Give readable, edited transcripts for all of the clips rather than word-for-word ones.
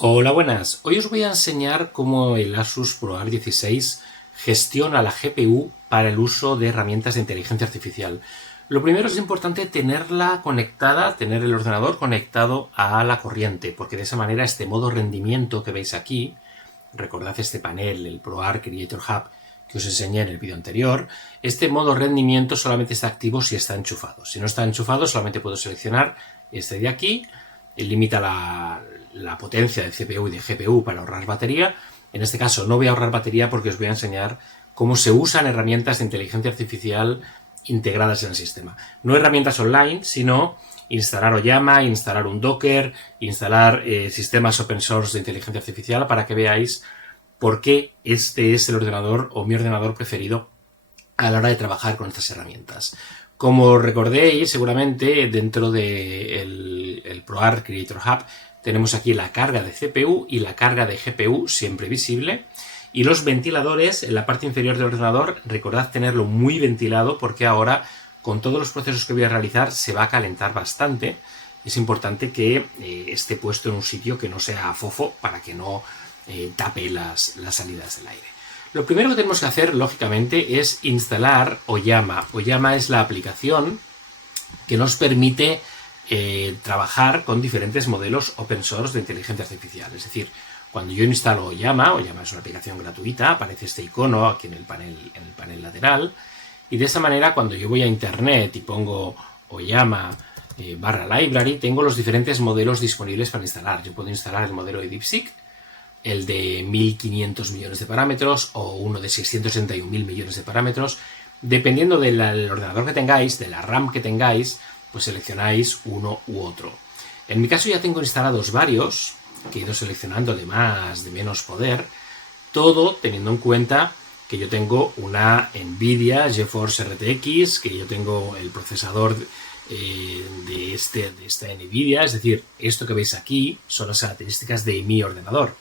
Hola, buenas. Hoy os voy a enseñar cómo el Asus ProArt 16 gestiona la GPU para el uso de herramientas de inteligencia artificial. Lo primero es importante tenerla conectada, tener el ordenador conectado a la corriente, porque de esa manera este modo rendimiento que veis aquí, recordad este panel, el ProArt Creator Hub, que os enseñé en el vídeo anterior, este modo rendimiento solamente está activo si está enchufado. Si no está enchufado, solamente puedo seleccionar este de aquí, limita la potencia de CPU y de GPU para ahorrar batería. En este caso no voy a ahorrar batería porque os voy a enseñar cómo se usan herramientas de inteligencia artificial integradas en el sistema. No herramientas online, sino instalar Oyama, instalar un Docker, instalar sistemas open source de inteligencia artificial para que veáis por qué este es el ordenador o mi ordenador preferido a la hora de trabajar con estas herramientas. Como recordéis, seguramente dentro del ProArt Creator Hub tenemos aquí la carga de CPU y la carga de GPU siempre visible. Y los ventiladores en la parte inferior del ordenador, recordad tenerlo muy ventilado porque ahora con todos los procesos que voy a realizar se va a calentar bastante. Es importante que esté puesto en un sitio que no sea fofo para que no tape las salidas del aire. Lo primero que tenemos que hacer, lógicamente, es instalar Oyama. Oyama es la aplicación que nos permite trabajar con diferentes modelos open source de inteligencia artificial. Es decir, cuando yo instalo Oyama es una aplicación gratuita, aparece este icono aquí en el panel lateral, y de esa manera cuando yo voy a internet y pongo Oyama /library, tengo los diferentes modelos disponibles para instalar. Yo puedo instalar el modelo de DeepSeek, el de 1500 millones de parámetros o uno de 661.000 millones de parámetros. Dependiendo del ordenador que tengáis, de la RAM que tengáis, pues seleccionáis uno u otro. En mi caso ya tengo instalados varios, que he ido seleccionando de más, de menos poder, todo teniendo en cuenta que yo tengo una Nvidia GeForce RTX, que yo tengo el procesador de esta Nvidia, es decir, esto que veis aquí son las características de mi ordenador.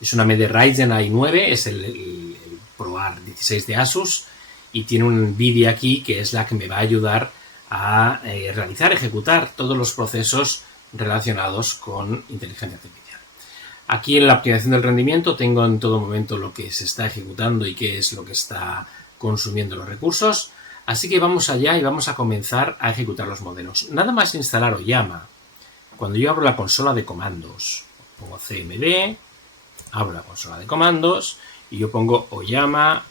Es una AMD Ryzen i9, es el ProArt 16 de Asus, y tiene un Nvidia aquí que es la que me va a ayudar a ejecutar todos los procesos relacionados con inteligencia artificial. Aquí en la optimización del rendimiento tengo en todo momento lo que se está ejecutando y qué es lo que está consumiendo los recursos. Así que vamos allá y vamos a comenzar a ejecutar los modelos. Nada más instalar Oyama. Cuando yo abro la consola de comandos, pongo CMD, abro la consola de comandos y yo pongo Oyama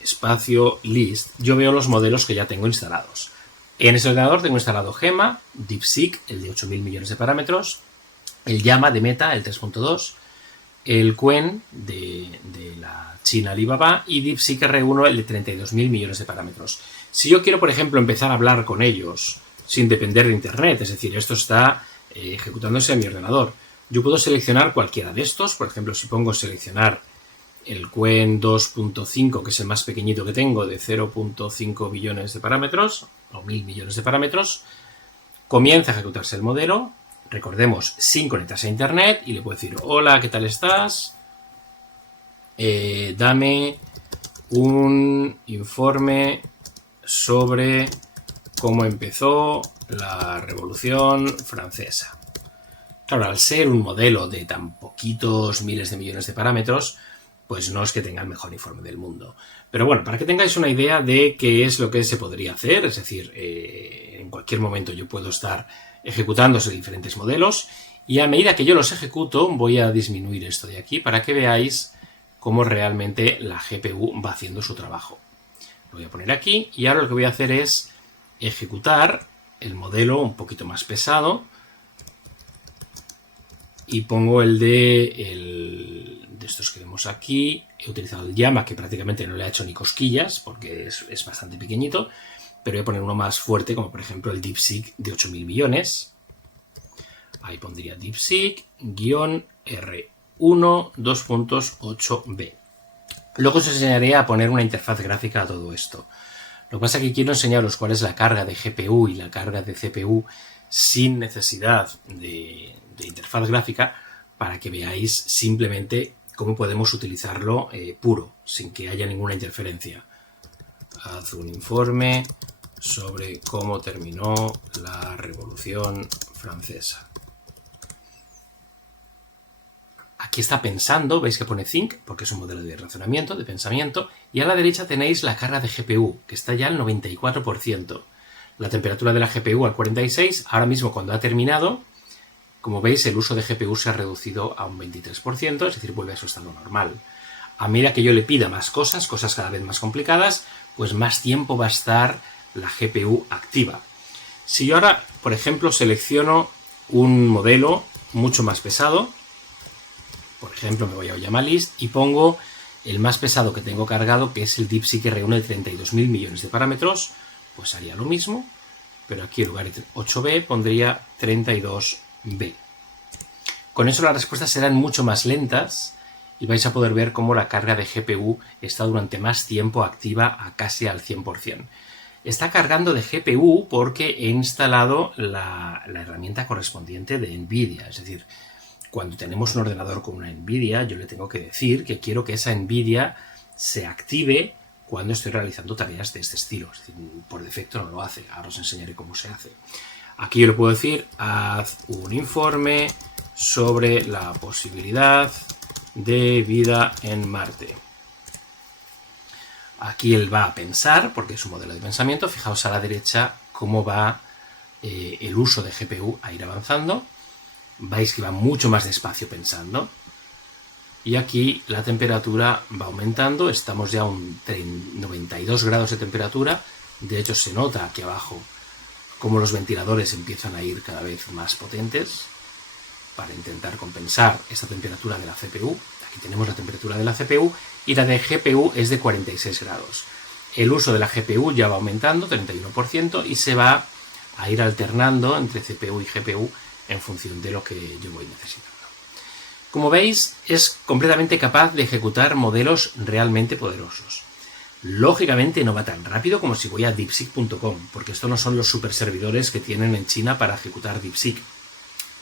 espacio list. Yo veo los modelos que ya tengo instalados. En ese ordenador tengo instalado Gema, DeepSeek, el de 8.000 millones de parámetros, el Llama de Meta, el 3.2, el Qwen de la China Alibaba y DeepSeek R1, el de 32.000 millones de parámetros. Si yo quiero, por ejemplo, empezar a hablar con ellos sin depender de Internet, es decir, esto está ejecutándose en mi ordenador, yo puedo seleccionar cualquiera de estos. Por ejemplo, si pongo seleccionar el Qwen 2.5, que es el más pequeñito que tengo, de 0.5 billones de parámetros, o 1.000 millones de parámetros, comienza a ejecutarse el modelo, recordemos, sin conectarse a Internet, y le puedo decir, hola, ¿qué tal estás? Dame un informe sobre cómo empezó la Revolución Francesa. Claro, al ser un modelo de tan poquitos miles de millones de parámetros, pues no es que tenga el mejor informe del mundo. Pero bueno, para que tengáis una idea de qué es lo que se podría hacer, es decir, en cualquier momento yo puedo estar ejecutándose diferentes modelos y a medida que yo los ejecuto voy a disminuir esto de aquí para que veáis cómo realmente la GPU va haciendo su trabajo. Lo voy a poner aquí y ahora lo que voy a hacer es ejecutar el modelo un poquito más pesado y pongo el de estos que vemos aquí. He utilizado el Llama, que prácticamente no le ha hecho ni cosquillas porque es bastante pequeñito, pero voy a poner uno más fuerte, como por ejemplo el DeepSeek de 8.000 millones. Ahí pondría DeepSeek-R1 2.8b. Luego os enseñaré a poner una interfaz gráfica a todo esto. Lo que pasa es que quiero enseñaros cuál es la carga de GPU y la carga de CPU sin necesidad de interfaz gráfica, para que veáis simplemente cómo podemos utilizarlo puro, sin que haya ninguna interferencia. Haz un informe sobre cómo terminó la Revolución Francesa. aquí está pensando, veis que pone think, porque es un modelo de razonamiento, de pensamiento, y a la derecha tenéis la carga de GPU, que está ya al 94%. La temperatura de la GPU al 46%, ahora mismo cuando ha terminado, como veis, el uso de GPU se ha reducido a un 23%, es decir, vuelve a su estado normal. A medida que yo le pida más cosas cada vez más complicadas, pues más tiempo va a estar la GPU activa. Si yo ahora, por ejemplo, selecciono un modelo mucho más pesado, por ejemplo, me voy a Oyamalist y pongo el más pesado que tengo cargado, que es el DeepSeek R1 de 32.000 millones de parámetros, pues haría lo mismo, pero aquí en lugar de 8B pondría 32B. Con eso las respuestas serán mucho más lentas y vais a poder ver cómo la carga de GPU está durante más tiempo activa a casi al 100%. Está cargando de GPU porque he instalado la herramienta correspondiente de NVIDIA. Es decir, cuando tenemos un ordenador con una NVIDIA, yo le tengo que decir que quiero que esa NVIDIA se active cuando estoy realizando tareas de este estilo. Es decir, por defecto no lo hace. Ahora os enseñaré cómo se hace. Aquí yo le puedo decir, haz un informe sobre la posibilidad de vida en Marte. Aquí él va a pensar, porque es un modelo de pensamiento. Fijaos a la derecha cómo va el uso de GPU a ir avanzando. Vais que va mucho más despacio pensando. Y aquí la temperatura va aumentando. Estamos ya a un 92 grados de temperatura. De hecho, se nota aquí abajo cómo los ventiladores empiezan a ir cada vez más potentes para intentar compensar esta temperatura de la CPU. Aquí tenemos la temperatura de la CPU y la de GPU es de 46 grados. El uso de la GPU ya va aumentando, 31%, y se va a ir alternando entre CPU y GPU en función de lo que yo voy necesitando. Como veis, es completamente capaz de ejecutar modelos realmente poderosos. Lógicamente no va tan rápido como si voy a deepseek.com, porque estos no son los super servidores que tienen en China para ejecutar DeepSeek.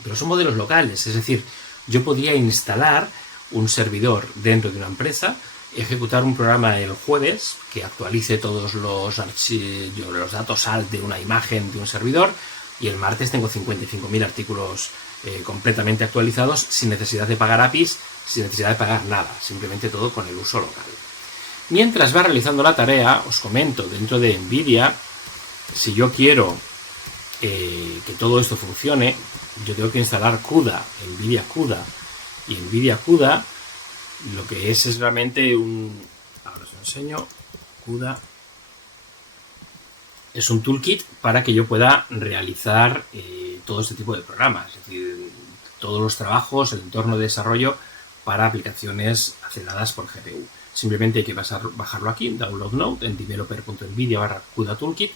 Pero son modelos locales, es decir, yo podría instalar un servidor dentro de una empresa, ejecutar un programa el jueves que actualice todos los datos SALT de una imagen de un servidor, y el martes tengo 55.000 artículos completamente actualizados sin necesidad de pagar APIs, sin necesidad de pagar nada, simplemente todo con el uso local. Mientras va realizando la tarea, os comento, dentro de NVIDIA, si yo quiero que todo esto funcione, yo tengo que instalar CUDA, NVIDIA CUDA, y NVIDIA CUDA lo que es realmente ahora os enseño, CUDA es un toolkit para que yo pueda realizar todo este tipo de programas, es decir, todos los trabajos, el entorno de desarrollo para aplicaciones aceleradas por GPU. Simplemente hay que bajarlo aquí, Download Node, en developer.nvidia/CUDA Toolkit,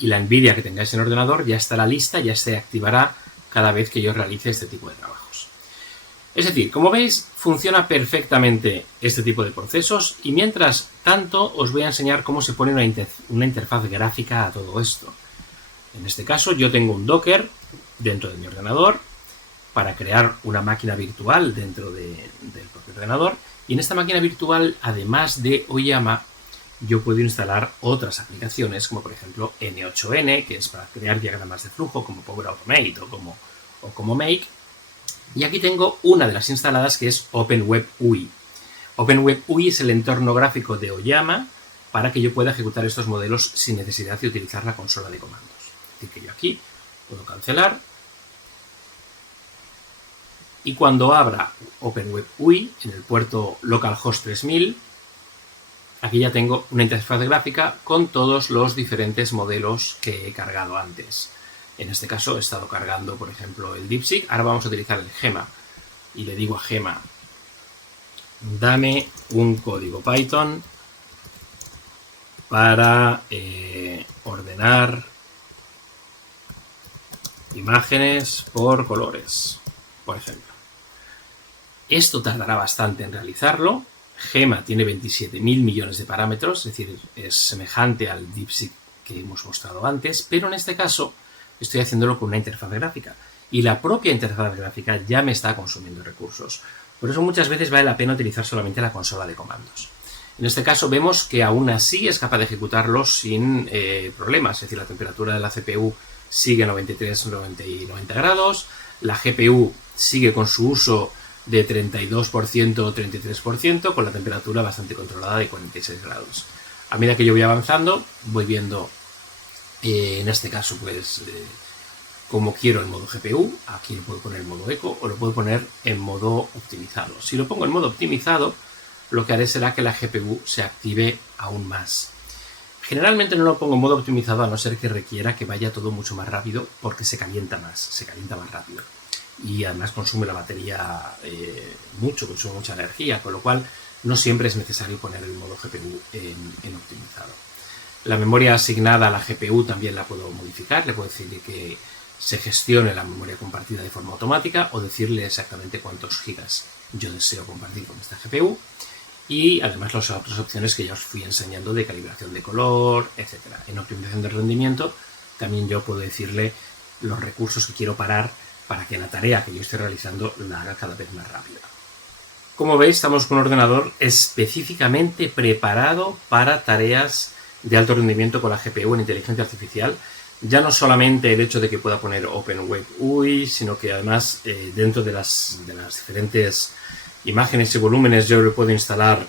y la NVIDIA que tengáis en el ordenador ya estará lista, ya se activará cada vez que yo realice este tipo de trabajos. Es decir, como veis, funciona perfectamente este tipo de procesos, y mientras tanto os voy a enseñar cómo se pone una interfaz gráfica a todo esto. En este caso yo tengo un Docker dentro de mi ordenador para crear una máquina virtual dentro del propio ordenador, y en esta máquina virtual, además de Oyama, yo puedo instalar otras aplicaciones, como por ejemplo N8N, que es para crear diagramas de flujo, como Power Automate o como Make. Y aquí tengo una de las instaladas, que es OpenWebUI. OpenWebUI es el entorno gráfico de Oyama para que yo pueda ejecutar estos modelos sin necesidad de utilizar la consola de comandos. Es decir, que yo aquí puedo cancelar. Y cuando abra OpenWebUI en el puerto localhost 3000, aquí ya tengo una interfaz gráfica con todos los diferentes modelos que he cargado antes. En este caso he estado cargando, por ejemplo, el DeepSeek. Ahora vamos a utilizar el Gema. Y le digo a Gema, dame un código Python para ordenar imágenes por colores, por ejemplo. Esto tardará bastante en realizarlo. Gema tiene 27.000 millones de parámetros, es decir, es semejante al DeepSeek que hemos mostrado antes, pero en este caso estoy haciéndolo con una interfaz gráfica, y la propia interfaz gráfica ya me está consumiendo recursos. Por eso muchas veces vale la pena utilizar solamente la consola de comandos. En este caso vemos que aún así es capaz de ejecutarlo sin problemas, es decir, la temperatura de la CPU sigue a 93, 90 y 90 grados, la GPU sigue con su uso de 32% o 33%, con la temperatura bastante controlada de 46 grados. A medida que yo voy avanzando, voy viendo, en este caso, pues, como quiero el modo GPU. Aquí lo puedo poner en modo eco o lo puedo poner en modo optimizado. Si lo pongo en modo optimizado, lo que haré será que la GPU se active aún más. Generalmente no lo pongo en modo optimizado a no ser que requiera que vaya todo mucho más rápido, porque se calienta más rápido. Y además consume la batería consume mucha energía, con lo cual no siempre es necesario poner el modo GPU en optimizado. La memoria asignada a la GPU también la puedo modificar, le puedo decir que se gestione la memoria compartida de forma automática o decirle exactamente cuántos gigas yo deseo compartir con esta GPU. Y además las otras opciones que ya os fui enseñando de calibración de color, etc. En optimización de rendimiento también yo puedo decirle los recursos que quiero parar para que la tarea que yo esté realizando la haga cada vez más rápida. Como veis, estamos con un ordenador específicamente preparado para tareas de alto rendimiento con la GPU en inteligencia artificial. Ya no solamente el hecho de que pueda poner OpenWebUI, sino que además dentro de las diferentes imágenes y volúmenes yo le puedo instalar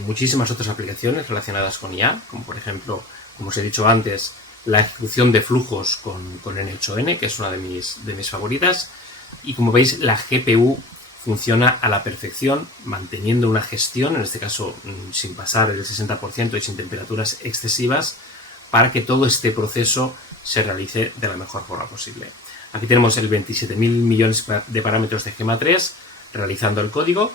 muchísimas otras aplicaciones relacionadas con IA, como por ejemplo, como os he dicho antes, la ejecución de flujos con N8N, que es una de mis favoritas. Y como veis, la GPU funciona a la perfección, manteniendo una gestión, en este caso sin pasar el 60% y sin temperaturas excesivas, para que todo este proceso se realice de la mejor forma posible. Aquí tenemos el 27.000 millones de parámetros de Gema 3 realizando el código,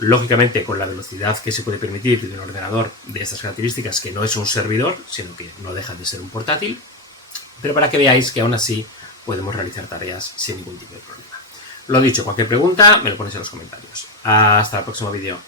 lógicamente con la velocidad que se puede permitir de un ordenador de estas características, que no es un servidor, sino que no deja de ser un portátil, pero para que veáis que aún así podemos realizar tareas sin ningún tipo de problema. Lo dicho, cualquier pregunta me lo ponéis en los comentarios. Hasta el próximo vídeo.